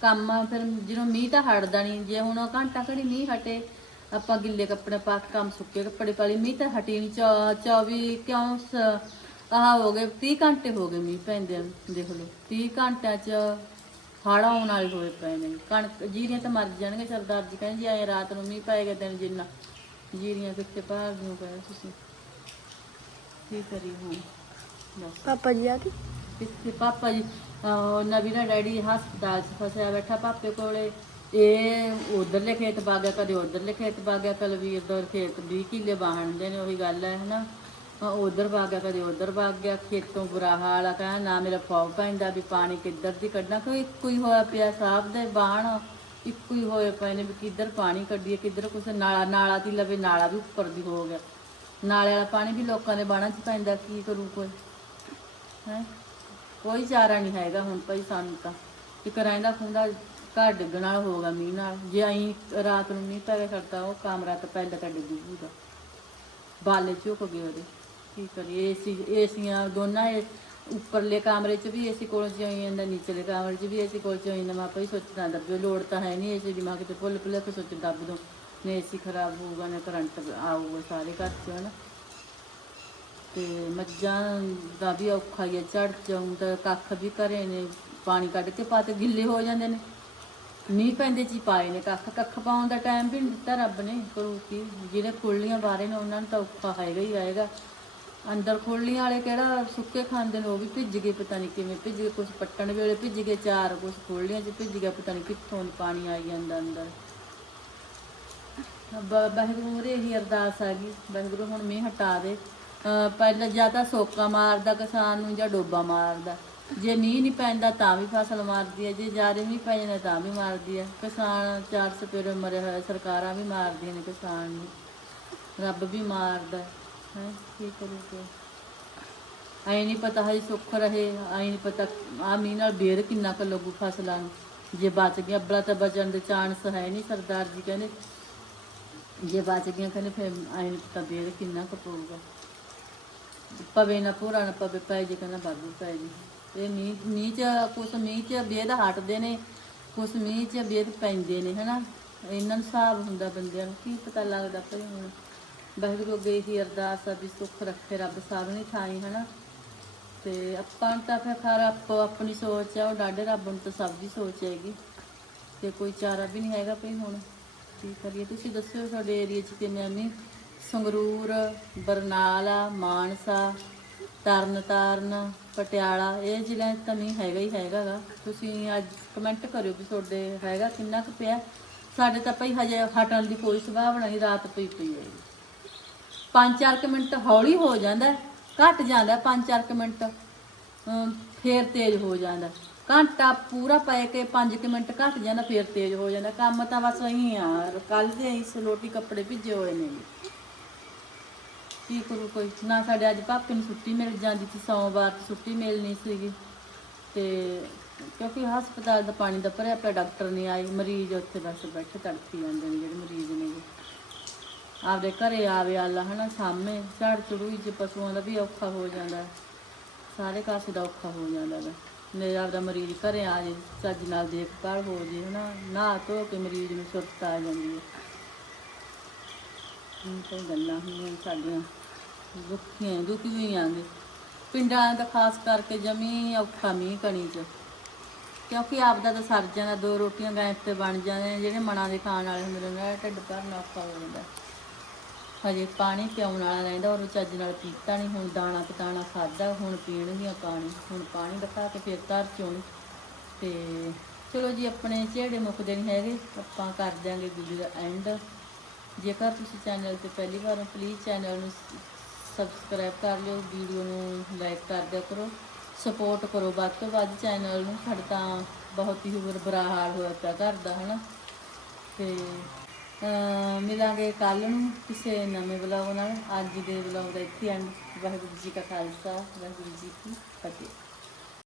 ਕੰਮ ਫਿਰ ਜਦੋਂ ਮੀਂਹ ਤਾਂ ਹਟਦਾ ਨਹੀਂ ਜੇ ਹੁਣ ਘੰਟਾ ਘੜੀ ਮੀਂਹ ਹਟੇ ਆਪਾਂ ਗਿੱਲੇ ਕੱਪੜੇ ਪਾ ਕੇ ਕੰਮ ਸੁੱਕੇ ਕੱਪੜੇ ਪਾ ਲਈ ਮੀਂਹ ਤਾਂ ਹਟੀ ਨਹੀਂ 24 ਕਿਉਂ ਆਹ ਹੋ ਗਏ 30 ਘੰਟੇ ਹੋ ਗਏ ਮੀਂਹ ਪੈਂਦੇ ਨੂੰ, ਦੇਖ ਲਓ 30 ਘੰਟਿਆਂ 'ਚ ਹੜ੍ਹ ਆਉਣ ਵਾਲੇ ਹੋਏ ਪਏ ਨੇ। ਕਣਕ ਜੀਰੀਆਂ ਤਾਂ ਮਰ ਜਾਣਗੇ ਸਰਦਾਰ ਜੀ ਕਹਿੰਦੇ ਜੀ ਐਂ ਰਾਤ ਨੂੰ ਮੀਂਹ ਪਏਗਾ ਦਿਨ ਜਿੰਨਾ। ਜੀਰੀਆਂ ਕਿੱਥੇ ਭਾਰ ਨੂੰ ਪਏ ਤੁਸੀਂ। ਕੀ ਕਰੀ ਹੁਣ? ਪਾਪਾ ਜੀ ਆ ਗਏ? ਕਿੱਥੇ ਪਾਪਾ ਜੀ ਨਵੀਂ ਦਾ ਡੈਡੀ ਹਸਪਤਾਲ 'ਚ ਫਸਿਆ ਬੈਠਾ ਪਾਪੇ ਕੋਲੇ। ਇਹ ਉਧਰਲੇ ਖੇਤ ਬਾਗਿਆ ਕਦੇ ਉਧਰਲੇ ਖੇਤ ਬਾਗਿਆ ਕਲਵੀਰ ਦਾ ਖੇਤ 20 ਕਿੱਲੇ ਵਾਹਣਦੇ ਨੇ ਉਹੀ ਗੱਲ ਹੈ ਹਨਾ। ਉਧਰ ਬਾਗਿਆ ਕਦੇ ਉਧਰ ਬਾਗ ਗਿਆ, ਖੇਤੋਂ ਬੁਰਾ ਹਾਲ ਆ, ਕਹਿੰਦਾ ਨਾ ਮੇਰਾ ਫੌਗ ਪੈਂਦਾ ਵੀ ਪਾਣੀ ਕਿੱਧਰ ਦੀ ਕੱਢਣਾ ਕੋਈ ਇੱਕੋ ਹੀ ਹੋਇਆ ਪਿਆ ਸਾਹਿਬ ਦੇ ਬਾਣ, ਇੱਕੋ ਹੀ ਹੋਏ ਪਏ ਨੇ ਵੀ ਕਿੱਧਰ ਪਾਣੀ ਕੱਢੀਏ, ਕਿੱਧਰ ਕੁਛ ਨਾਲਾ ਨਾਲਾ ਦੀ ਲਵੇ, ਨਾਲਾ ਵੀ ਉੱਪਰ ਦੀ ਹੋ ਗਿਆ। ਨਾਲੇ ਵਾਲਾ ਪਾਣੀ ਵੀ ਲੋਕਾਂ ਦੇ ਬਾਣਾਂ 'ਚ ਪੈਂਦਾ, ਕੀ ਕਰੂ ਕੋਈ? ਹੈ? ਕੋਈ ਚਾਰਾ ਨਹੀਂ ਹੈਗਾ ਹੁਣ ਭਾਈ ਸਾਨੂੰ ਤਾਂ। ਇੱਕ ਰਹਿੰਦਾ ਖੁੰਦਾ ਘਰ ਡਿੱਗਣ ਵਾਲਾ ਹੋਗਾ ਮੀਂਹ ਨਾਲ। ਜੇ ਅਸੀਂ ਰਾਤ ਨੂੰ ਮੀਂਹ ਪੈ ਕਰਦਾ ਉਹ ਕਮਰਾ ਤਾਂ ਪਹਿਲਾਂ ਤਾਂ ਡਿੱਗੂਗਾ ਬਾਲੇ ਝੁਕ ਗਏ ਉਹਦੇ। ਕੀ ਕਰੀਏ? ਏਸੀ ਏਸੀਆਂ ਦੋਨਾਂ ਏ- ਉੱਪਰਲੇ ਕਮਰੇ 'ਚ ਵੀ ਏਸੀ ਕੋਲ ਚਾਈ ਜਾਂਦਾ ਨੀਚਲੇ ਕਮਰੇ 'ਚ ਵੀ ਏਸੀ ਕੋਲ ਚਾਈ ਜਾਂਦਾ ਮੈਂ ਹੀ ਸੋਚਦਾ ਦੱਬਿਓ ਲੋੜ ਤਾਂ ਹੈ ਨਹੀਂ ਏਸੀ ਦੀ, ਮਾਂ ਕਿਤੇ ਭੁੱਲ ਭੁੱਲ ਕੇ ਸੋਚ ਦੱਬ ਦੋ ਨੇ ਏਸੀ ਖਰਾਬ ਹੋਊਗਾ ਨਾ ਕਰੰਟ ਆਊਗਾ ਸਾਰੇ ਘਰ 'ਚ ਹਨਾ। ਤੇ ਮੱਝਾਂ ਦਾ ਵੀ ਔਖਾ ਹੀ ਝੜ ਜਾਉਂ ਤਾਂ ਕੱਖ ਵੀ ਘਰੇ ਨੇ, ਪਾਣੀ ਕੱਢ ਕੇ ਪਾ ਤੇ ਗਿੱਲੇ ਹੋ ਜਾਂਦੇ ਨੇ। ਮੀਂਹ ਪੈਂਦੇ ਚ ਹੀ ਪਾਏ ਨੇ ਕੱਖ ਕੱਖ ਪਾਉਣ ਦਾ ਟਾਈਮ ਵੀ ਨਹੀਂ ਦਿੱਤਾ ਰੱਬ ਨੇ ਕਰੂ ਕੀ, ਜਿਹੜੇ ਖੁੱਲੀਆਂ ਬਾਰੇ ਨੇ ਉਹਨਾਂ ਨੂੰ ਤਾਂ ਔਖਾ ਹੈਗਾ ਹੀ ਆਏਗਾ ਅੰਦਰ ਖੁੱਲੀਆਂ ਵਾਲੇ ਕਿਹੜਾ ਸੁੱਕੇ ਖਾਂਦੇ ਨੇ, ਉਹ ਵੀ ਭਿੱਜ ਗਏ ਪਤਾ ਨਹੀਂ ਕਿਵੇਂ, ਭਿੱਜ ਗਏ ਕੁਝ ਪੱਟਣ ਵੇਲੇ ਭਿੱਜ ਗਏ, ਚਾਰ ਕੁਝ ਖੁੱਲੀਆਂ ਚ ਭਿੱਜ ਗਿਆ, ਪਤਾ ਨਹੀਂ ਕਿੱਥੋਂ ਪਾਣੀ ਆਈ ਜਾਂਦਾ ਅੰਦਰ। ਵਾਹਿਗੁਰੂ ਮੂਹਰੇ ਇਹੀ ਅਰਦਾਸ ਆ ਗਈ। ਵਾਹਿਗੁਰੂ ਹੁਣ ਮੀਂਹ ਹਟਾ ਦੇ। ਪਹਿਲਾਂ ਜਾਂ ਤਾਂ ਸੋਕਾ ਮਾਰਦਾ ਕਿਸਾਨ ਨੂੰ ਜਾਂ ਡੋਬਾ ਮਾਰਦਾ। ਜੇ ਮੀਂਹ ਨਹੀਂ ਪੈਂਦਾ ਤਾਂ ਵੀ ਫਸਲ ਮਾਰਦੀ ਹੈ ਜੇ ਜ਼ਿਆਦਾ ਮੀਂਹ ਪੈ ਜਾਂਦਾ ਤਾਂ ਵੀ ਮਾਰਦੀ ਹੈ ਕਿਸਾਨ ਚਾਰ ਸਪੇਰੇ ਮਰੇ ਹੋਏ ਸਰਕਾਰਾਂ ਵੀ ਮਾਰਦੀਆਂ ਨੇ ਕਿਸਾਨ ਨੂੰ। ਰੱਬ ਵੀ ਮਾਰਦਾ। ਹੈ, ਕੀ ਕਰੂਗੇ ਐ ਨਹੀਂ ਪਤਾ ਹਜੇ ਸੁੱਖ ਰਹੇ, ਐ ਨਹੀਂ ਪਤਾ ਆ ਮੀਂਹ ਨਾਲ ਬੇਰ ਕਿੰਨਾ ਕੁ ਲੱਗੂ ਫਸਲਾਂ ਨੂੰ। ਜੇ ਬਚ ਗਿਆ ਅੱਬਲਾ ਤਾਂ ਬਚਣ ਦੇ ਚਾਂਸ ਹੈ ਨਹੀਂ ਸਰਦਾਰ ਜੀ ਕਹਿੰਦੇ। ਜੇ ਬਚ ਗਈਆਂ ਕਹਿੰਦੇ ਫਿਰ ਐਂ ਨੀ ਪਤਾ ਬੇਰ ਕਿੰਨਾ ਕੁ ਪਊਗਾ। ਪਵੇ ਨਾ ਪੂਰਾ ਨਾ ਪਵੇ ਪੈ ਜੀ ਕਹਿੰਦਾ ਬਾਬੂ ਪੈ ਜੀ। ਇਹ ਮੀਂਹ ਮੀਂਹ ਚ ਕੁਛ ਮੀਂਹ ਚ ਬੇਦ ਹਟਦੇ ਨੇ, ਕੁਛ ਮੀਂਹ ਚ ਬੇਦ ਪੈਂਦੇ ਨੇ ਹਨਾ। ਇਹਨਾਂ ਨੂੰ ਹਿਸਾਬ ਹੁੰਦਾ ਬੰਦਿਆਂ ਨੂੰ, ਕੀ ਪਤਾ ਲੱਗਦਾ ਭਈ ਹੁਣ। ਵਾਹਿਗੁਰੂ ਅੱਗੇ ਹੀ ਅਰਦਾਸ ਆ ਵੀ ਸੁੱਖ ਰੱਖੇ ਰੱਬ ਸਭ ਨੇ ਥਾਈ ਹਨਾ? ਤੇ ਆਪਾਂ ਨੂੰ ਤਾਂ ਫਿਰ ਖਰ ਆਪੋ ਆਪਣੀ ਸੋਚ ਆ, ਉਹ ਡਾਢੇ ਰੱਬ ਨੂੰ ਤਾਂ ਸਭ ਦੀ ਸੋਚ ਹੈਗੀ। ਤੇ ਕੋਈ ਚਾਰਾ ਵੀ ਨਹੀਂ ਹੈਗਾ ਭਈ ਹੁਣ। ਕੀ ਕਰੀਏ? ਤੁਸੀਂ ਦੱਸਿਓ ਤੁਹਾਡੇ ਏਰੀਆ 'ਚ ਕਿੰਨੇ ਆਮੀ ਸੰਗਰੂਰ, ਬਰਨਾਲਾ, ਮਾਨਸਾ ਤਰਨਤਾਰਨ ਪਟਿਆਲਾ, ਇਹ ਜ਼ਿਲ੍ਹਿਆਂ 'ਚ ਤਾਂ ਨਹੀਂ ਹੈਗਾ ਹੀ ਹੈਗਾ ਗਾ। ਤੁਸੀਂ ਅੱਜ ਕਮੈਂਟ ਕਰਿਓ ਵੀ ਤੁਹਾਡੇ ਹੈਗਾ ਕਿੰਨਾ ਕੁ ਪਿਆ। ਸਾਡੇ ਤਾਂ ਭਈ ਹਜੇ ਹਟਣ ਦੀ ਕੋਈ ਸੰਭਾਵਨਾ ਨਹੀਂ, ਰਾਤ ਪਈ ਪਈ ਹੈ ਪੰਜ ਚਾਰ ਕੁ ਮਿੰਟ ਹੌਲੀ ਹੋ ਜਾਂਦਾ ਹੈ, ਘਟ ਜਾਂਦਾ ਹੈ ਪੰਜ ਚਾਰ ਕੁ ਮਿੰਟ ਅਮ, ਫੇਰ ਤੇਜ਼ ਹੋ ਜਾਂਦਾ। ਘੰਟਾ ਪੂਰਾ ਪੈ ਕੇ 5 ਕੁ ਮਿੰਟ ਘਟ ਜਾਂਦਾ ਫੇਰ ਤੇਜ਼ ਹੋ ਜਾਂਦਾ। ਕੰਮ ਤਾਂ ਬਸ ਇਹੀ ਆ ਕੱਲ ਦੇ ਹੀ ਸਲੋਟੀ ਕੱਪੜੇ ਭਿੱਜੇ ਹੋਏ ਨੇ। ਕੀ ਕਰੂ ਕੋਈ? ਨਾ ਸਾਡੇ ਅੱਜ ਪਾਪੇ ਨੂੰ ਛੁੱਟੀ ਮਿਲ ਜਾਂਦੀ ਸੀ ਸੋਮਵਾਰ ਦੀ ਛੁੱਟੀ ਮਿਲਣੀ ਸੀਗੀ। ਤੇ ਕਿਉਂਕਿ ਹਸਪਤਾਲ ਦਾ ਪਾਣੀ ਦਾ ਭਰਿਆ ਪਿਆ ਡਾਕਟਰ ਨਹੀਂ ਆਏ ਮਰੀਜ਼ ਉੱਥੇ ਬਸ ਬੈਠੇ ਤੜਫੀ ਜਾਂਦੇ ਨੇ ਜਿਹੜੇ ਮਰੀਜ਼ ਨੇ। ਆਪਦੇ ਘਰੇ ਆਵੇ ਆਲਾ ਹਨਾ, ਸਾਹਮਣੇ, ਝੜ ਚੜੂਈ ਚ ਪਸ਼ੂਆਂ ਦਾ ਵੀ ਔਖਾ ਹੋ ਜਾਂਦਾ ਸਾਰੇ ਕਾਸੇ ਦਾ ਔਖਾ ਹੋ ਜਾਂਦਾ ਹੈ। ਨੇ ਆਪਦਾ ਮਰੀਜ਼ ਘਰੇ ਆ ਜੇ, ਚੱਜ ਨਾਲ ਦੇਖਭਾਲ ਹੋ ਜੇ, ਹਨਾ, ਨਹਾ ਧੋ ਕੇ ਮਰੀਜ਼ ਨੂੰ ਸੁਰਤ ਆ ਜਾਂਦੀ ਹੈ। ਇਹ ਤਾਂ ਗੱਲਾਂ ਹੁੰਦੀਆਂ ਸਾਡੀਆਂ, ਦੁੱਖੀਆਂ, ਦੁਖੀ ਹੋਈਆਂ ਨੇ। ਪਿੰਡਾਂ ਦਾ ਖਾਸ ਕਰਕੇ ਜਮੀ ਔਖਾ ਮੀਂਹ ਕਣੀ ਚ। ਕਿਉਂਕਿ ਆਪਦਾ ਤਾਂ ਸਰ ਜਾਂਦਾ ਦੋ ਰੋਟੀਆਂ ਗੈਸ ਤੇ ਬਣ ਜਾਂਦੇ ਜਿਹੜੇ ਮਨਾਂ ਦੇ ਖਾਣ ਵਾਲੇ ਹੁੰਦੇ ਨੇ, ਉਹਨਾਂ ਢਿੱਡ ਭਰਨਾ ਔਖਾ ਹੋ ਜਾਂਦਾ ਹਜੇ ਪਾਣੀ ਪਿਆਉਣ ਵਾਲਾ ਰਹਿੰਦਾ ਔਰ ਚੱਜ ਨਾਲ ਪੀਤਾ ਨਹੀਂ ਹੁਣ ਦਾਣਾ ਪਤਾਣਾ ਖਾਦਾ ਹੁਣ ਪੀਣਗੀਆਂ ਪਾਣੀ, ਹੁਣ ਪਾਣੀ ਦਿਖਾ ਕੇ ਫਿਰ ਧਰ ਚੋਣ ਤੇ ਚਲੋ ਜੀ, ਆਪਣੇ ਝੇੜੇ ਮੁੱਕਦੇ ਨਹੀਂ ਹੈਗੇ, ਆਪਾਂ ਕਰ ਦਿਆਂਗੇ ਵੀਡੀਓ ਦਾ ਐਂਡ ਜੇਕਰ ਤੁਸੀਂ ਚੈਨਲ ਤੇ ਪਹਿਲੀ ਵਾਰ ਹੋ ਪਲੀਜ਼ ਚੈਨਲ ਨੂੰ ਸਬਸਕ੍ਰਾਈਬ ਕਰ ਲਿਓ, ਵੀਡੀਓ ਨੂੰ ਲਾਈਕ ਕਰ ਦਿਆ ਕਰੋ। ਸਪੋਰਟ ਕਰੋ, ਵੱਧ ਤੋਂ ਵੱਧ ਚੈਨਲ ਨੂੰ, ਸਾਡੇ ਤਾਂ ਬਹੁਤ ਹੀ ਹੋਰ ਬੁਰਾ ਹਾਲ ਹੋਇਆ ਪਿਆ ਘਰ ਦਾ, ਹਨਾ। ਤੇ ਅਹ ਮਿਲਾਂਗੇ ਕੱਲ ਨੂੰ ਕਿਸੇ ਨਵੇਂ ਬਲੌਗ ਨਾਲ। ਅੱਜ ਦੇ ਬਲੌਗ ਦਾ ਇੱਥੇ ਐਂਡ ਵਾਹਿਗੁਰੂ ਜੀ ਕਾ ਖਾਲਸਾ, ਵਾਹਿਗੁਰੂ ਜੀ ਕੀ ਫਤਿਹ।